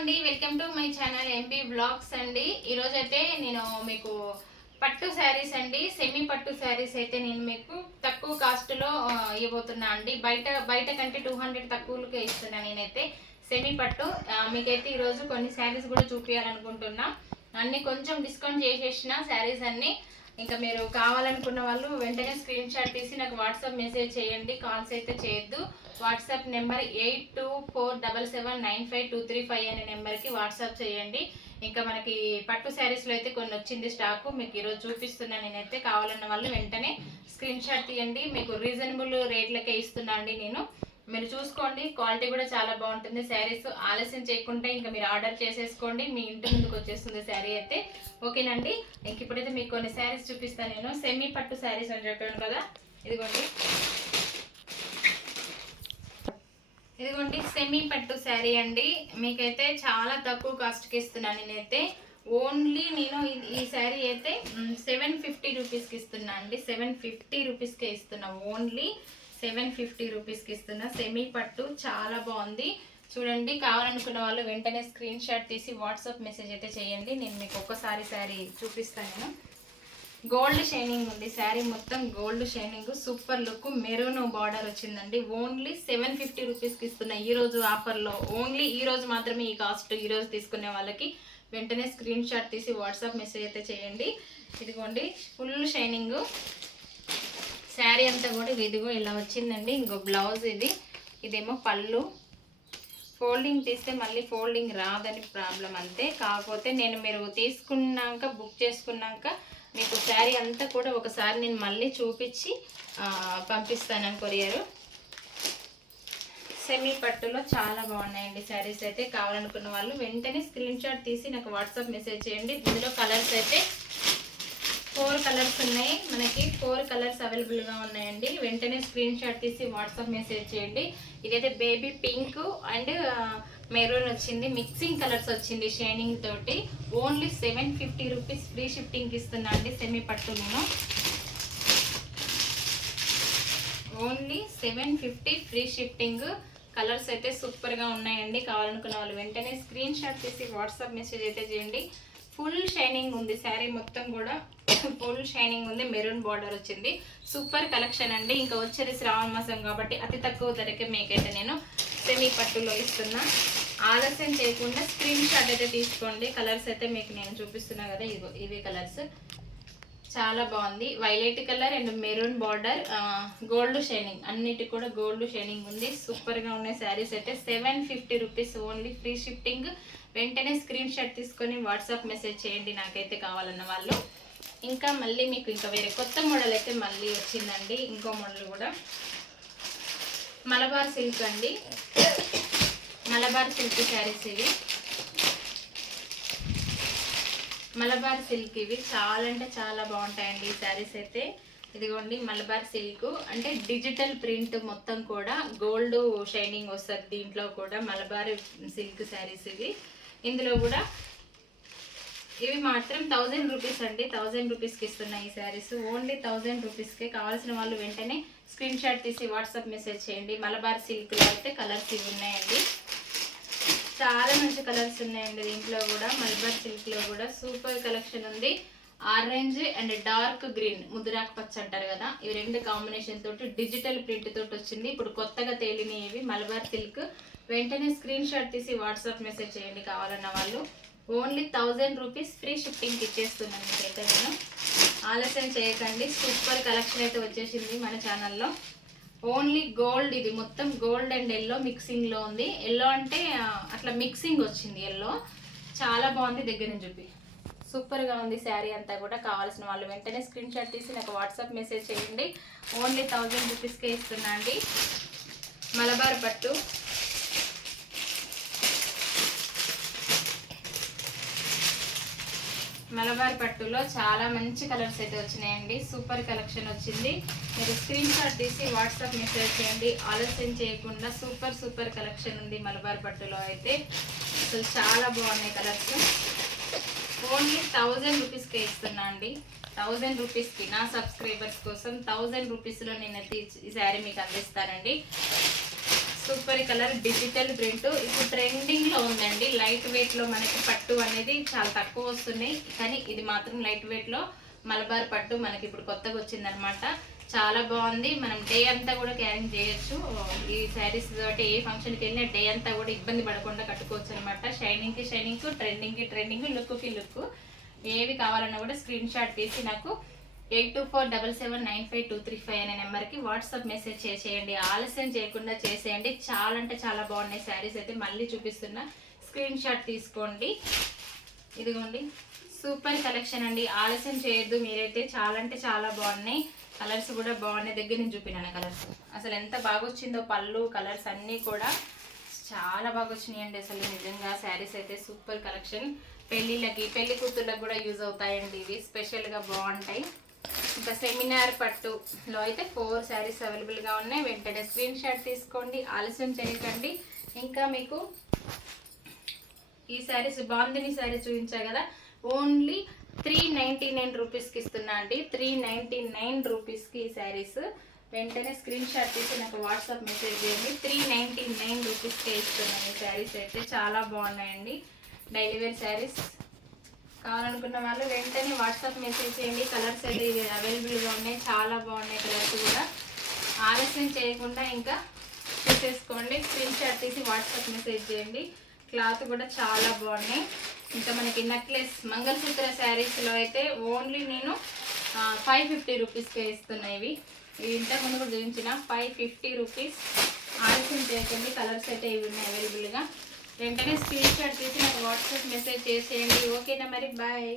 అండి. Welcome to my channel MP blogs అండి. ఈరోజు అయితే నేను మీకు పట్టు శారీస్ అండి. సెమీ పట్టు శారీస్ అయితే నేను మీకు తక్కువ కాస్ట్లో ఇవ్వబోతున్నా అండి. బయట బయట కంటే టూ హండ్రెడ్ తక్కువకే ఇస్తున్నా నేనైతే సెమీ పట్టు. మీకైతే ఈరోజు కొన్ని శారీస్ కూడా చూపించాలనుకుంటున్నా అన్నీ కొంచెం డిస్కౌంట్ చేసేసిన శారీస్ అన్ని. ఇంకా మీరు కావాలనుకున్న వాళ్ళు వెంటనే స్క్రీన్ షాట్ తీసి నాకు వాట్సాప్ మెసేజ్ చేయండి. కాల్స్ అయితే చేయొద్దు. WhatsApp number eight two four double seven nine five two three five అనే నెంబర్కి వాట్సాప్ చేయండి. ఇంకా మనకి పట్టు శారీస్లో అయితే కొన్ని వచ్చింది స్టాకు మీకు ఈరోజు చూపిస్తున్నాను నేనైతే. కావాలన్న వాళ్ళు వెంటనే స్క్రీన్ షాట్ తీయండి. మీకు రీజనబుల్ రేట్లకే ఇస్తున్నా అండి నేను. మీరు చూసుకోండి క్వాలిటీ కూడా చాలా బాగుంటుంది. శారీస్ ఆలస్యం చేయకుండా ఇంకా మీరు ఆర్డర్ చేసేసుకోండి. మీ ఇంటి ముందుకు వచ్చేస్తుంది శారీ అయితే. ఓకేనండి? ఇంక ఇప్పుడైతే మీకు కొన్ని శారీస్ చూపిస్తాను నేను. సెమీ పట్టు శారీస్ అని చెప్పాను కదా. ఇదిగోండి. ఇదిగోండి సెమీ పట్టు శారీ అండి. మీకైతే చాలా తక్కువ కాస్ట్కి ఇస్తున్నాను నేనైతే. ఓన్లీ నేను ఈ- ఈ శారీ అయితే సెవెన్ ఫిఫ్టీ రూపీస్కి ఇస్తున్నా అండి. సెవెన్ ఫిఫ్టీ రూపీస్కే ఇస్తున్నా ఓన్లీ. సెవెన్ ఫిఫ్టీ రూపీస్కి ఇస్తున్నా. సెమీ పట్టు చాలా బాగుంది. చూడండి కావాలనుకున్న వాళ్ళు వెంటనే స్క్రీన్ షాట్ తీసి వాట్సాప్ మెసేజ్ అయితే చేయండి. నేను మీకు ఒక్కసారి శారీ చూపిస్తాను గోల్డ్ షైనింగ్ ఉంది. శారీ మొత్తం gold shining super look maroon border వచ్చిందండి. ఓన్లీ సెవెన్ ఫిఫ్టీ రూపీస్కి ఇస్తున్న. ఈ రోజు ఆఫర్లో ఓన్లీ ఈరోజు మాత్రమే ఈ కాస్ట్ ఈరోజు తీసుకునే వాళ్ళకి వెంటనే స్క్రీన్ షాట్ తీసి వాట్సాప్ మెసేజ్ అయితే చేయండి. ఇదిగోండి. ఫుల్ షైనింగ్ శారీ అంతా కూడా ఇదిగో ఇలా వచ్చిందండి. ఇంకో బ్లౌజ్ ఇది. ఇదేమో పళ్ళు. ఫోల్డింగ్ తీస్తే మళ్ళీ ఫోల్డింగ్ రాదని ప్రాబ్లం అంతే. కాకపోతే నేను మీరు తీసుకున్నాక బుక్ చేసుకున్నాక మీకు శారీ అంతా కూడా ఒకసారి నేను మళ్ళీ చూపించి పంపిస్తాను కొరియర్. సెమీ పట్టులో చాలా బాగున్నాయండి శారీస్ అయితే. కావాలనుకున్న వాళ్ళు వెంటనే స్క్రీన్ షాట్ తీసి నాకు వాట్సాప్ మెసేజ్ చేయండి. ఇందులో కలర్స్ అయితే ఫోర్ కలర్స్ ఉన్నాయి. మనకి ఫోర్ కలర్స్ అవైలబుల్గా ఉన్నాయండి. వెంటనే స్క్రీన్ షాట్ తీసి వాట్సాప్ మెసేజ్ చేయండి. ఇదైతే బేబీ పింక్ అండ్ మెరూన్ వచ్చింది. మిక్సింగ్ కలర్స్ వచ్చింది షైనింగ్ తోటి. Only seven fifty rupees free shifting ఇస్తున్నా అండి సెమీ పట్టు నేను only seven fifty free shifting colours అయితే సూపర్గా ఉన్నాయండి. కావాలనుకున్న వాళ్ళు వెంటనే స్క్రీన్ షాట్ తీసి వాట్సాప్ మెసేజ్ అయితే చేయండి. ఫుల్ షైనింగ్ ఉంది. శారీ మొత్తం కూడా ఫుల్ షైనింగ్ ఉంది మెరూన్ బార్డర్ వచ్చింది. సూపర్ కలెక్షన్ అండి. ఇంకా వచ్చేది శ్రావణ మాసం కాబట్టి అతి తక్కువ ధరకే మీకైతే నేను సెమీ పట్టులో ఇస్తున్నా. ఆలస్యం చేయకుండా స్క్రీన్ షాట్ అయితే తీసుకోండి. కలర్స్ అయితే మీకు నేను చూపిస్తున్నా కదా ఇదిగో ఇవి కలర్స్ చాలా బాగుంది. Violet colour and maroon border gold shining అన్నిటి కూడా గోల్డ్ షైనింగ్ ఉంది. సూపర్గా ఉన్న శారీస్ అయితే. Seven fifty rupees only free shifting వెంటనే స్క్రీన్ షాట్ తీసుకొని వాట్సాప్ మెసేజ్ చేయండి. నాకైతే కావాలన్న వాళ్ళు. ఇంకా మళ్ళీ మీకు ఇంకా వేరే కొత్త మోడల్ అయితే మళ్ళీ వచ్చిందండి. ఇంకో మోడల్ కూడా. మలబార్ సిల్క్ అండి. మలబార్ సిల్క్ శారీస్ ఇవి. మలబార్ సిల్క్ ఇవి చాలా అంటే చాలా బాగుంటాయండి ఈ శారీస్ అయితే. ఇదిగోండి మలబార్ సిల్క్ అంటే డిజిటల్ ప్రింట్ మొత్తం కూడా గోల్డ్ షైనింగ్ వస్తుంది దీంట్లో కూడా మలబార్ సిల్క్ శారీస్ ఇవి. ఇందులో కూడా ఇవి మాత్రం థౌజండ్ రూపీస్ అండి. థౌజండ్ రూపీస్కి ఇస్తున్నాయి ఈ శారీస్. ఓన్లీ థౌజండ్ రూపీస్కే కావాల్సిన వాళ్ళు వెంటనే స్క్రీన్ షాట్ తీసి వాట్సాప్ మెసేజ్ చేయండి. మలబార్ సిల్క్లో అయితే కలర్స్ ఇవి ఉన్నాయండి. చాలా మంచి కలర్స్ ఉన్నాయండి దీంట్లో కూడా. మల్బర్ సిల్క్లో కూడా సూపర్ కలెక్షన్ ఉంది. ఆరెంజ్ అండ్ డార్క్ గ్రీన్ ముద్రాకు పచ్చ అంటారు కదా. ఇవి రెండు కాంబినేషన్ తోటి డిజిటల్ ప్రింట్ తోటి వచ్చింది. ఇప్పుడు కొత్తగా తేలినవి మలబార్ సిల్క్ వెంటనే స్క్రీన్ షాట్ తీసి వాట్సాప్ మెసేజ్ చేయండి కావాలన్న వాళ్ళు. ఓన్లీ థౌజండ్ రూపీస్ ఫ్రీ షిప్పింగ్కి ఇచ్చేస్తున్నాను మీకైతే నేను. ఆలస్యం చేయకండి. సూపర్ కలెక్షన్ అయితే వచ్చేసింది మన ఛానల్లో. ఓన్లీ గోల్డ్ ఇది. మొత్తం గోల్డ్ అండ్ ఎల్లో మిక్సింగ్లో ఉంది. ఎల్లో అంటే అట్లా మిక్సింగ్ వచ్చింది ఎల్లో. చాలా బాగుంది దగ్గర నుంచి చూపి. సూపర్గా ఉంది శారీ అంతా కూడా. కావాల్సిన వాళ్ళు వెంటనే స్క్రీన్ షాట్ తీసి నాకు వాట్సాప్ మెసేజ్ చేయండి. ఓన్లీ థౌజండ్ రూపీస్కే ఇస్తున్నా అండి మలబార్ పట్టు. మలబార్ పట్టులో చాలా మంచి కలర్స్ అయితే వచ్చినాయండి. సూపర్ కలెక్షన్ వచ్చింది. మీరు స్క్రీన్ షాట్ తీసి వాట్సాప్ మెసేజ్ చేయండి. ఆలస్యం చేయకుండా సూపర్ సూపర్ కలెక్షన్ ఉంది మలబార్ పట్టులో అయితే. అసలు చాలా బాగున్నాయి కలర్స్. ఓన్లీ థౌజండ్ రూపీస్కే ఇస్తున్నా అండి. థౌజండ్ రూపీస్కి నా సబ్స్క్రైబర్స్ కోసం థౌజండ్ రూపీస్లో నేను ఈ శారీ మీకు అందిస్తానండి. Super colour digital print. ఇప్పుడు ట్రెండింగ్లో ఉందండి. లైట్ వెయిట్లో మనకి పట్టు అనేది చాలా తక్కువ వస్తున్నాయి. కానీ ఇది మాత్రం లైట్ వెయిట్లో మలబార్ పట్టు మనకి ఇప్పుడు కొత్తగా వచ్చిందనమాట చాలా బాగుంది. మనం డే అంతా కూడా క్యారింగ్ చేయొచ్చు. ఈ శారీస్ తోటి ఏ ఫంక్షన్కి వెళ్ళినా డే అంతా కూడా ఇబ్బంది పడకుండా కట్టుకోవచ్చు అనమాట షైనింగ్కి షైనింగ్ ట్రెండింగ్కి ట్రెండింగ్ లుక్కి లుక్ ఏవి కావాలన్నా కూడా స్క్రీన్ షాట్ తీసి నాకు eight two four double seven nine five two three five అనే నెంబర్కి వాట్సాప్ మెసేజ్ చేసేయండి ఆలస్యం చేయకుండా చేసేయండి. చాలా అంటే చాలా బాగున్నాయి శారీస్ అయితే మళ్ళీ చూపిస్తున్నా. స్క్రీన్ షాట్ తీసుకోండి. ఇదిగోండి. సూపర్ కలెక్షన్ అండి. ఆలస్యం చేయొద్దు. మీరైతే చాలా అంటే చాలా బాగున్నాయి. కలర్స్ కూడా బాగున్నాయి. దగ్గర నుంచి చూపినాను కలర్స్. అసలు ఎంత బాగా వచ్చిందో పళ్ళు కలర్స్ అన్నీ కూడా చాలా బాగా వచ్చినాయండి అసలు నిజంగా శారీస్ అయితే సూపర్ కలెక్షన్. పెళ్ళిళ్ళకి పెళ్ళి కూతుర్లకు కూడా యూజ్ అవుతాయండి ఇవి. స్పెషల్గా బాగుంటాయి. ఇంకా సెమినార్ పట్టులో అయితే ఫోర్ శారీస్ అవైలబుల్గా ఉన్నాయి. వెంటనే స్క్రీన్ షాట్ తీసుకోండి. ఆలస్యం చేయకండి. ఇంకా మీకు ఈ శారీస్ బాందిని శారీ చూపించా కదా. ఓన్లీ త్రీ నైంటీ నైన్ రూపీస్కి ఇస్తున్నా అండి. త్రీ నైంటీ నైన్ రూపీస్కి ఈ శారీస్ వెంటనే స్క్రీన్ షాట్ తీసి నాకు వాట్సాప్ మెసేజ్ చేయండి. త్రీ నైంటీ నైన్ రూపీస్కే ఇస్తున్నాను ఈ శారీస్ అయితే. చాలా బాగున్నాయండి. డైలీ వేర్ శారీస్ కావాలనుకున్న వాళ్ళు వెంటనే వాట్సాప్ మెసేజ్ చేయండి. కలర్స్ అయితే ఇవి అవైలబుల్గా ఉన్నాయి. చాలా బాగున్నాయి కలర్స్ కూడా. ఆలస్యం చేయకుండా ఇంకా చూసేసుకోండి స్క్రీన్ షాట్ తీసి వాట్సాప్ మెసేజ్ చేయండి. క్లాత్ కూడా చాలా బాగున్నాయి. ఇంకా మనకి నెక్లెస్ మంగళసూత్ర శారీస్లో అయితే ఓన్లీ నేను ఫైవ్ ఫిఫ్టీ రూపీస్కే ఇస్తున్నాయి ఇవి. ఇవి ఇంతకు కూడా చూపించిన ఫైవ్ ఫిఫ్టీ రూపీస్. ఆలస్యం చేయకండి. కలర్స్ అయితే ఇవి ఉన్నాయి అవైలబుల్గా. వెంటనే స్క్రీన్ షాట్ తీసి నాకు వాట్సాప్ మెసేజ్ చేసేయండి ఓకేనా మరి బాయ్